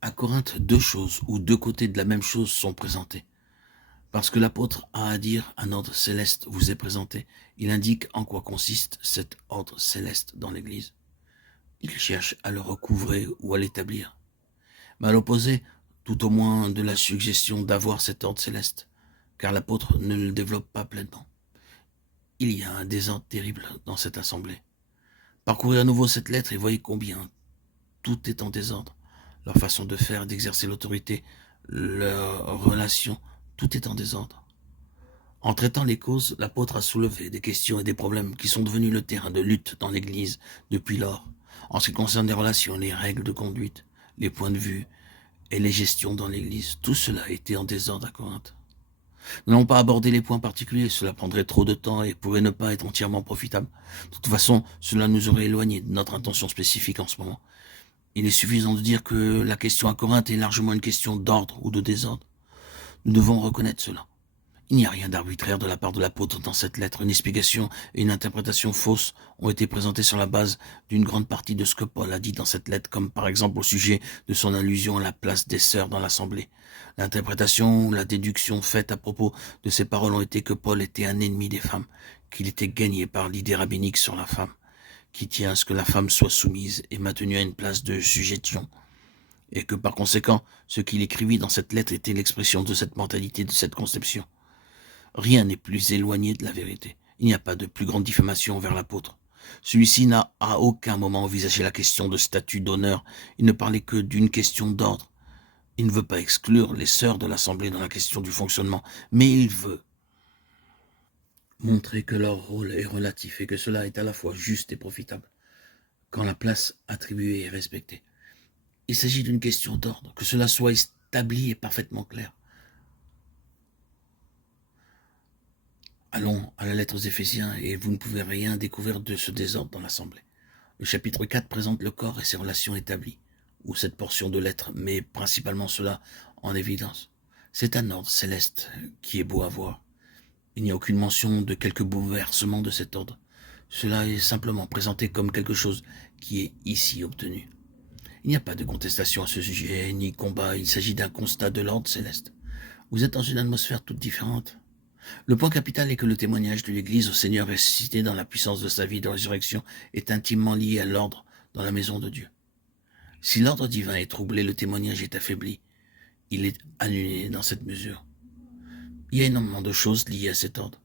À Corinthe, deux choses ou deux côtés de la même chose sont présentés. Parce que l'apôtre a à dire un ordre céleste vous est présenté, il indique en quoi consiste cet ordre céleste dans l'Église. Il cherche à le recouvrer ou à l'établir. Mais à l'opposé, tout au moins de la suggestion d'avoir cet ordre céleste, car l'apôtre ne le développe pas pleinement. Il y a un désordre terrible dans cette assemblée. Parcourez à nouveau cette lettre et voyez combien tout est en désordre. Leur façon de faire, d'exercer l'autorité, leur relation, tout est en désordre. En traitant les causes, l'apôtre a soulevé des questions et des problèmes qui sont devenus le terrain de lutte dans l'Église depuis lors, en ce qui concerne les relations, les règles de conduite, les points de vue et les gestions dans l'Église. Tout cela a été en désordre à Corinthe. Nous n'allons pas aborder les points particuliers, cela prendrait trop de temps et pourrait ne pas être entièrement profitable. De toute façon, cela nous aurait éloigné de notre intention spécifique en ce moment. Il est suffisant de dire que la question à Corinthe est largement une question d'ordre ou de désordre. Nous devons reconnaître cela. Il n'y a rien d'arbitraire de la part de l'apôtre dans cette lettre. Une explication et une interprétation fausse ont été présentées sur la base d'une grande partie de ce que Paul a dit dans cette lettre, comme par exemple au sujet de son allusion à la place des sœurs dans l'assemblée. L'interprétation ou la déduction faite à propos de ces paroles ont été que Paul était un ennemi des femmes, qu'il était gagné par l'idée rabbinique sur la femme, qui tient à ce que la femme soit soumise et maintenue à une place de sujétion, et que par conséquent, ce qu'il écrivit dans cette lettre était l'expression de cette mentalité, de cette conception. Rien n'est plus éloigné de la vérité. Il n'y a pas de plus grande diffamation envers l'apôtre. Celui-ci n'a à aucun moment envisagé la question de statut, d'honneur. Il ne parlait que d'une question d'ordre. Il ne veut pas exclure les sœurs de l'Assemblée dans la question du fonctionnement, mais il veut montrer que leur rôle est relatif et que cela est à la fois juste et profitable, quand la place attribuée est respectée. Il s'agit d'une question d'ordre, que cela soit établi et parfaitement clair. Allons à la lettre aux Éphésiens et vous ne pouvez rien découvrir de ce désordre dans l'Assemblée. Le chapitre 4 présente le corps et ses relations établies, ou cette portion de lettre met principalement cela en évidence. C'est un ordre céleste qui est beau à voir. Il n'y a aucune mention de quelque bouleversement de cet ordre. Cela est simplement présenté comme quelque chose qui est ici obtenu. Il n'y a pas de contestation à ce sujet, ni combat, il s'agit d'un constat de l'ordre céleste. Vous êtes dans une atmosphère toute différente. Le point capital est que le témoignage de l'Église au Seigneur ressuscité dans la puissance de sa vie de résurrection est intimement lié à l'ordre dans la maison de Dieu. Si l'ordre divin est troublé, le témoignage est affaibli. Il est annulé dans cette mesure. Il y a énormément de choses liées à cet ordre.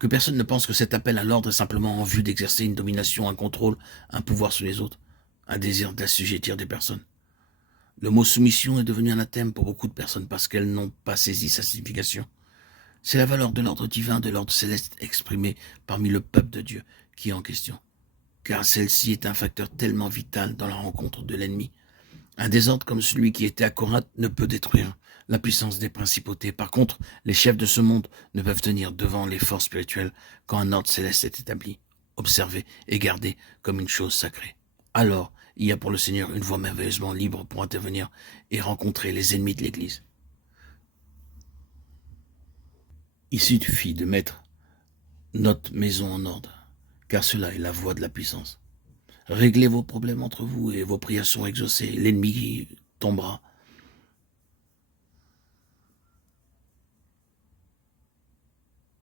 Que personne ne pense que cet appel à l'ordre est simplement en vue d'exercer une domination, un contrôle, un pouvoir sur les autres, un désir d'assujettir des personnes. Le mot soumission est devenu un anathème pour beaucoup de personnes parce qu'elles n'ont pas saisi sa signification. C'est la valeur de l'ordre divin, de l'ordre céleste exprimé parmi le peuple de Dieu qui est en question. Car celle-ci est un facteur tellement vital dans la rencontre de l'ennemi. Un désordre comme celui qui était à Corinthe ne peut détruire la puissance des principautés. Par contre, les chefs de ce monde ne peuvent tenir devant les forces spirituelles quand un ordre céleste est établi, observé et gardé comme une chose sacrée. Alors, il y a pour le Seigneur une voie merveilleusement libre pour intervenir et rencontrer les ennemis de l'Église. Il suffit de mettre notre maison en ordre, car cela est la voie de la puissance. Réglez vos problèmes entre vous et vos prières sont exaucées. L'ennemi tombera